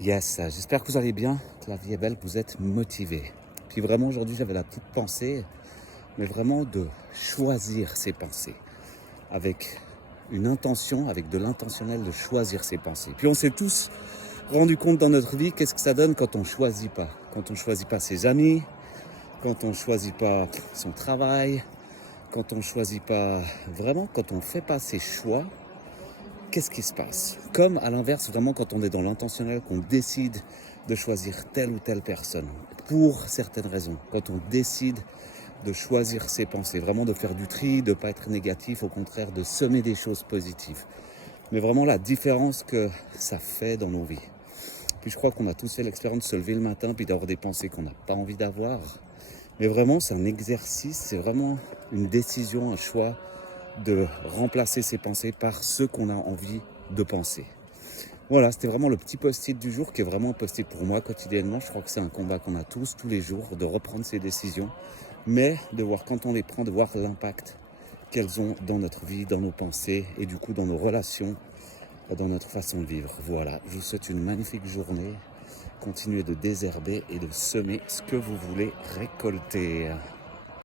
Yes, j'espère que vous allez bien, que la vie est belle, que vous êtes motivés. Puis vraiment aujourd'hui j'avais la petite pensée, mais vraiment de choisir ses pensées, avec une intention, avec de l'intentionnel de choisir ses pensées. Puis on s'est tous rendu compte dans notre vie qu'est-ce que ça donne quand on choisit pas. Quand on choisit pas ses amis, quand on choisit pas son travail, quand on choisit pas, vraiment quand on fait pas ses choix. Qu'est-ce qui se passe? Comme à l'inverse, vraiment quand on est dans l'intentionnel, qu'on décide de choisir telle ou telle personne, pour certaines raisons, quand on décide de choisir ses pensées, vraiment de faire du tri, de ne pas être négatif, au contraire de semer des choses positives. Mais vraiment la différence que ça fait dans nos vies. Puis je crois qu'on a tous fait l'expérience de se lever le matin, puis d'avoir des pensées qu'on n'a pas envie d'avoir. Mais vraiment c'est un exercice, c'est vraiment une décision, un choix de remplacer ses pensées par ce qu'on a envie de penser. Voilà, c'était vraiment le petit post-it du jour qui est vraiment un post-it pour moi quotidiennement. Je crois que c'est un combat qu'on a tous les jours, de reprendre ces décisions, mais de voir quand on les prend, de voir l'impact qu'elles ont dans notre vie, dans nos pensées et du coup dans nos relations, dans notre façon de vivre. Voilà, je vous souhaite une magnifique journée. Continuez de désherber et de semer ce que vous voulez récolter.